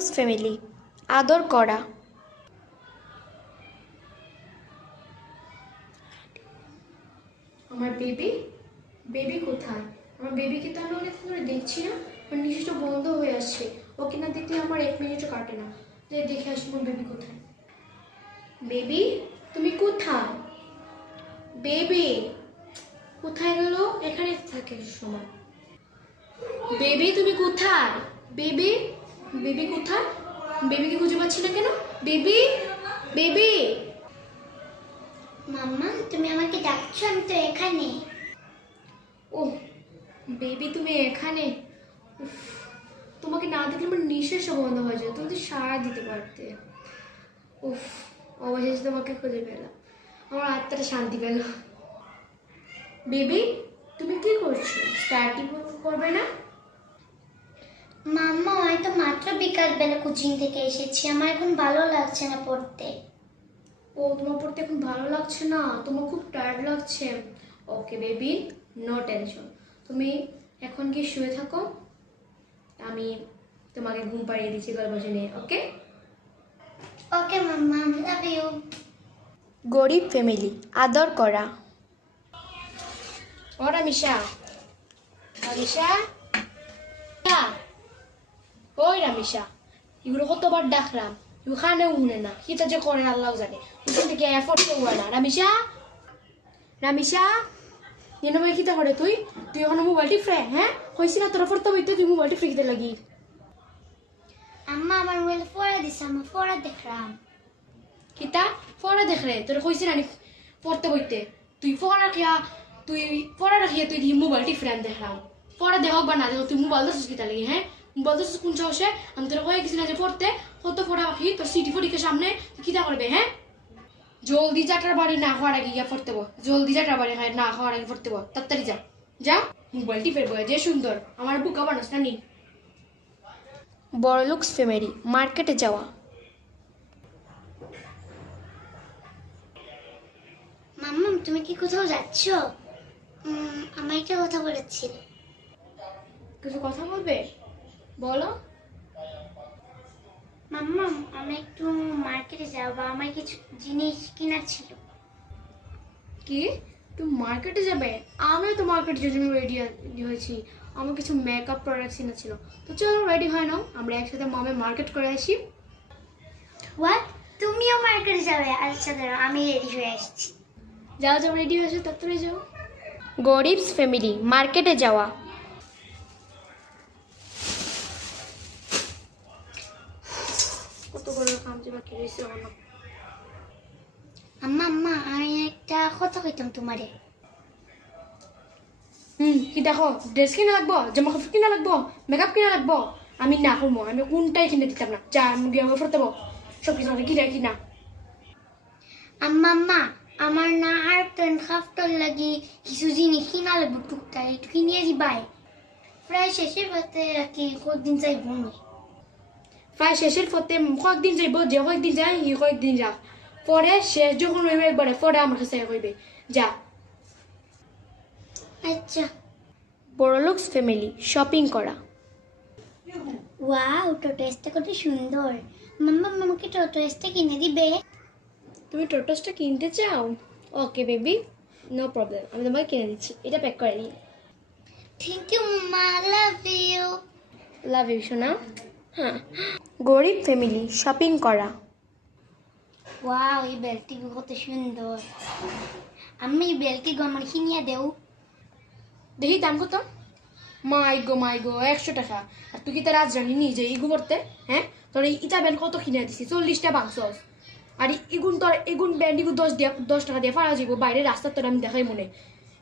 Family আদর করা। আমার বেবি? বেবি কোথায়? আমার বেবিকে তো আমি অনেক ধরে দেখছি না। আমার নিশ্চিত বন্ধ হয়ে আসছে। ওকে না দেখলে আমার এক মিনিটও কাটে না। যে দেখে আসি আমার বেবি কোথায়। বেবি, তুমি কোথায়? বেবি, কোথায় গেল? এখানে থাকে সময়। বেবি, তুমি কোথায়? বেবি বেবি কোথায়? বেবিকে খুঁজে পাচ্ছি না কেন? বেবি? বেবি? মাম্মা তুমি আমাকে ডাকছো আমি তো এখানে। ও বেবি তুমি এখানে? উফ, তোমাকে না দেখলে আমার নিঃশ্বাস বন্ধ হয়ে যায়। তুমি তো সারা দিতে পারতে। উফ অবশেষে তোমাকে খুঁজে পেলাম। আমার আত্মাটা শান্তি পেল। বেবি তুমি কি করছ? স্টাডি করবে না? মাম্মা আমি তো মাত্র বিকাল বেলা কোচিং থেকে এসেছি। আমার এখন ভালো লাগছে না পড়তে। ও তোমার পড়তে এখন ভালো লাগছে না? তোমার খুব টায়ার্ড লাগছে। ওকে বেবি নো টেনশন তুমি এখন কি শুয়ে থাকো। আমি তোমাকে ঘুম পাড়িয়ে দিচ্ছি গল্প শুনে ওকে ওকে মাম্মা লাভ ইউ গরিব ফ্যামিলি আদর করা। ও রামিশা। রামিশা? ওই রামিশা এগুলো কতবার ডাকলাম? ওখানে উনে না। কিতা যে করে আল্লাহ জানে। ওখান থেকে এফোর্ট করব না। রামিশা রামিশা যেন ভাই কিতা করে তুই? তুই এখন মোবাইলটি ফ্রে হ্যাঁ? হয়েছি না তোর পড়তে বইতে তুই মোবাইলটি ফ্রি কিতে লাগি। আম্মা আমার মোবাইল পড়া দিছে আমার পড়া দেখলাম। কিতা? পড়া দেখ রে তোর কইছি না পড়তে বইতে। তুই পড়া রাখিয়া তুই পড়া রাখিয়া তুই মোবাইলটি ফ্রেন্ড দেখলাম। পড়া দেখ বা না দেখ তুই মোবাইল দোষ কিতা লাগি হ্যাঁ? মোবাইল দোষ কোন সাহসে আমি তোর কয়ে গেছি না যে পড়তে কত পড়া রাখি তোর সিটি ফটিকে সামনে কিতা করবে হ্যাঁ? জলদি যাটার বাড়ি না হওয়ার আগে গিয়া পড়তে বো জলদি যাটার বাড়ি হয় না হওয়ার আগে পড়তে বো তাড়াতাড়ি যা। যা মোবাইলটি ফেরবো যে সুন্দর। আমার বুকা বানাস না নি। বড়লুকস ফ্যামিলি মার্কেটে যাওয়া। মাম্মা তুমি কি কোথাও যাচ্ছ? আমার একটা কথা বলেছিল কিছু কথা বলবে? বলো। মাম্মা আমি একটু মার্কেটে যাব বা আমার কিছু জিনিস কেনার ছিল। কি? তুমি মার্কেটে যাবে? আমি তো মার্কেটের জন্য রেডি হয়েছি। আমার কিছু মেকআপ প্রোডাক্টস কিনা ছিল। তো চলো রেডি হয় নাও আমরা একসাথে মামে মার্কেট করে আসি। হোয়াট তুমিও মার্কেটে যাবে? আচ্ছা দাঁড়াও আমি রেডি হয়ে আসছি। যাও যাও রেডি হয়ে আসো তাড়াতাড়ি যাও। গরিবস ফ্যামিলি মার্কেটে যাওয়া। কত করে কাম যে বাকি রয়েছে আমার আম্মা আম্মা আমি একটা কথা কইতাম তোমারে। হুম কি দেখো ড্রেস কিনা লাগবো জামা কাপড় কিনা লাগবো মেকআপ কিনা লাগবো আমি না করব আমি কোনটাই কিনে দিতাম না যা আমি আমার ফেরতে সব কিছু আমি কিনা কিনা। আম্মা আম্মা আমার না আর প্যান্ট খাফটর লাগি কিছু জিনিস কিনা লাগবে টুকটাক একটু কিনিয়ে দিবাই। প্রায় শেষের পথে আর কি কদিন যাই বমি প্রায় শেষের পথে কয়েকদিন যাইব যে কয়েকদিন যায় ই কয়েকদিন যা পরে শেষ যখন হইবে একবারে পরে আমার কাছে কইবে যা আচ্ছা বড়লুকস ফ্যামিলি শপিং করা ওয়াও টোটোসটা কত সুন্দর মাম্মা মামাকে টোটোসটা কিনে দিবে তুমি টোটোসটা কিনতে চাও ওকে বেবি নো প্রবলেম আমি তোমাকে কিনে দিচ্ছি এটা প্যাক করে নিই থ্যাংক ইউ মাম্মা লাভ ইউ লাভ ইউ সোনা হ্যাঁ। গরিব ফ্যামিলি শপিং করা। ওয়াও এই বেলটি কত সুন্দর। আমি এই বেলটি আমার কিনিয়ে দেও। দেখি দাম কত? মাই গো মাই গো একশো টাকা। আর তুই কি তার রাজরানি নিজে ইগু করতে হ্যাঁ? তোর এই ইটা ব্যান্ড কত কিনে দিছি? চল্লিশটা বাংসস আর এই ইগুন তোর এগুন ব্যান্ড ইগু দশ দিয়া দশ টাকা দিয়ে ফারা যাব বাইরে রাস্তার তোর আমি দেখাই মনে।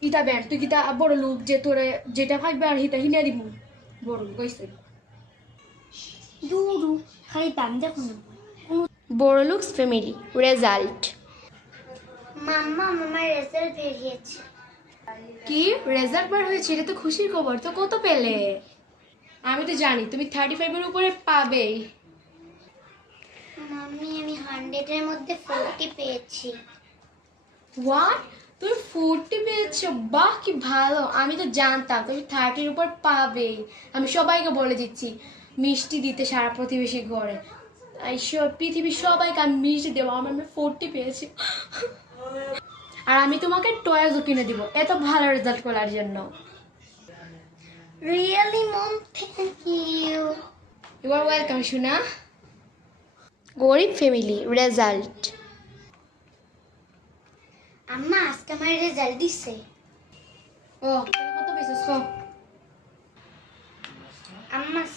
ইটা ব্যান্ড তুই কিতা বড় লোক যে তোরে যেটা ভাববে আর হিতা হিনে দিব বড় লোক হয়েছে দূরু খালি দাম দেখো না। বড়লুকস ফ্যামিলি রেজাল্ট মাম্মা আমার রেজাল্ট বেরিয়েছে কি? রেজাল্ট বার হয়েছে? এটা তো খুশির খবর। তো কত পেলে? আমি তো জানি তুমি থার্টি ফাইভের উপরে পাবেই। মাম্মি আমি হান্ড্রেডের মধ্যে ফোরটি পেয়েছি। হোয়াট তুমি ফোরটি পেয়েছ? বাহ কি ভালো। আমি তো জানতাম তুমি থার্টির উপর পাবেই। আমি সবাইকে বলে দিচ্ছি। মিষ্টি দিতে সারা প্রতিবেশী ঘরে। সব পৃথিবীর সবাইকে আমি মিষ্টি দেবো আমার মেয়ে ফোরটি পেয়েছি। আর আমি তোমাকে টয়েজও কিনে দিব এত ভালো রেজাল্ট করার জন্য। Really mom thank you you R welcome শুনা গরিব ফ্যামিলি রেজাল্ট আম্মা আজকে আমার রেজাল্ট দিচ্ছে ও কত পেয়েছিস